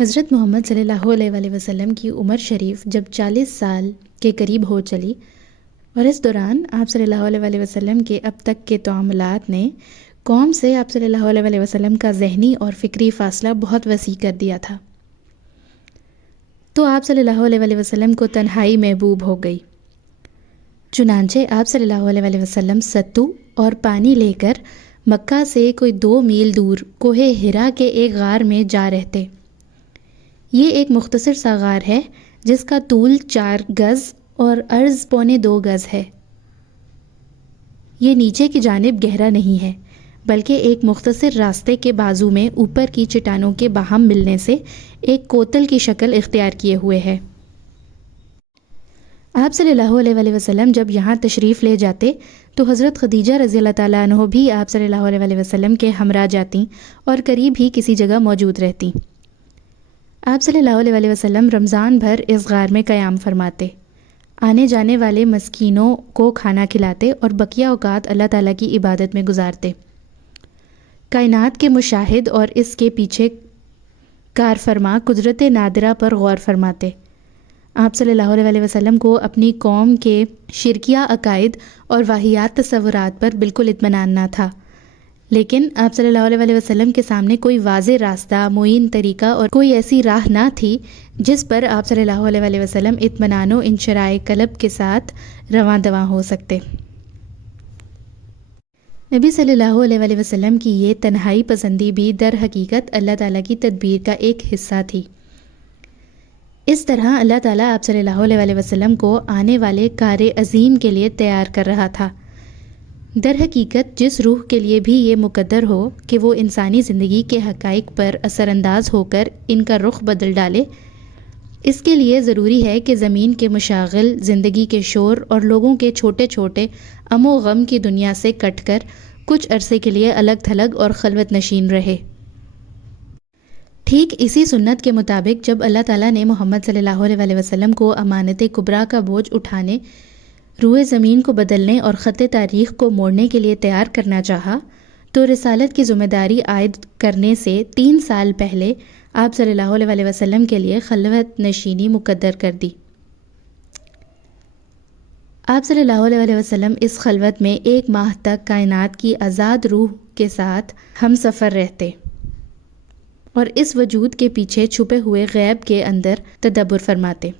حضرت محمد صلی اللہ علیہ وآلہ وسلم کی عمر شریف جب 40 سال کے قریب ہو چلی اور اس دوران آپ صلی اللہ علیہ وآلہ وسلم کے اب تک کے تعاملات نے قوم سے آپ صلی اللہ علیہ وآلہ وسلم کا ذہنی اور فکری فاصلہ بہت وسیع کر دیا تھا، تو آپ صلی اللہ علیہ وآلہ وسلم کو تنہائی محبوب ہو گئی۔ چنانچہ آپ صلی اللہ علیہ وآلہ وسلم ستو اور پانی لے کر مکہ سے کوئی 2 میل دور کوہ ہرا کے ایک غار میں جا رہتے۔ یہ ایک مختصر سا غار ہے جس کا طول 4 گز اور عرض 2.25 گز ہے۔ یہ نیچے کی جانب گہرا نہیں ہے بلکہ ایک مختصر راستے کے بازو میں اوپر کی چٹانوں کے باہم ملنے سے ایک کوتل کی شکل اختیار کیے ہوئے ہے۔ آپ صلی اللہ علیہ وآلہ وسلم جب یہاں تشریف لے جاتے تو حضرت خدیجہ رضی اللہ تعالیٰ عنہ بھی آپ صلی اللہ علیہ وآلہ وسلم کے ہمراہ جاتیں اور قریب ہی کسی جگہ موجود رہتیں۔ آپ صلی اللہ علیہ وآلہ وسلم رمضان بھر اس غار میں قیام فرماتے، آنے جانے والے مسکینوں کو کھانا کھلاتے اور بقیہ اوقات اللہ تعالیٰ کی عبادت میں گزارتے۔ کائنات کے مشاہد اور اس کے پیچھے کار فرما قدرت نادرہ پر غور فرماتے۔ آپ صلی اللہ علیہ وآلہ وسلم کو اپنی قوم کے شرکیہ عقائد اور واہیات تصورات پر بالکل اطمینان نہ تھا، لیکن آپ صلی اللہ علیہ وآلہ وسلم کے سامنے کوئی واضح راستہ، معین طریقہ اور کوئی ایسی راہ نہ تھی جس پر آپ صلی اللہ علیہ وآلہ وسلم اطمینان و انشراح قلب کے ساتھ رواں دواں ہو سکتے۔ نبی صلی اللہ علیہ وآلہ وسلم کی یہ تنہائی پسندی بھی در حقیقت اللہ تعالیٰ کی تدبیر کا ایک حصہ تھی۔ اس طرح اللہ تعالیٰ آپ صلی اللہ علیہ وآلہ وسلم کو آنے والے کار عظیم کے لیے تیار کر رہا تھا۔ در حقیقت جس روح کے لیے بھی یہ مقدر ہو کہ وہ انسانی زندگی کے حقائق پر اثر انداز ہو کر ان کا رخ بدل ڈالے، اس کے لیے ضروری ہے کہ زمین کے مشاغل، زندگی کے شور اور لوگوں کے چھوٹے چھوٹے غم و غم کی دنیا سے کٹ کر کچھ عرصے کے لیے الگ تھلگ اور خلوت نشین رہے۔ ٹھیک اسی سنت کے مطابق جب اللہ تعالیٰ نے محمد صلی اللہ علیہ وآلہ وسلم کو امانت کبریٰ کا بوجھ اٹھانے، روئے زمین کو بدلنے اور خط تاریخ کو موڑنے کے لیے تیار کرنا چاہا تو رسالت کی ذمہ داری عائد کرنے سے 3 سال پہلے آپ صلی اللہ علیہ وآلہ وسلم کے لیے خلوت نشینی مقدر کر دی۔ آپ صلی اللہ علیہ وآلہ وسلم اس خلوت میں 1 ماہ تک کائنات کی آزاد روح کے ساتھ ہم سفر رہتے اور اس وجود کے پیچھے چھپے ہوئے غیب کے اندر تدبر فرماتے۔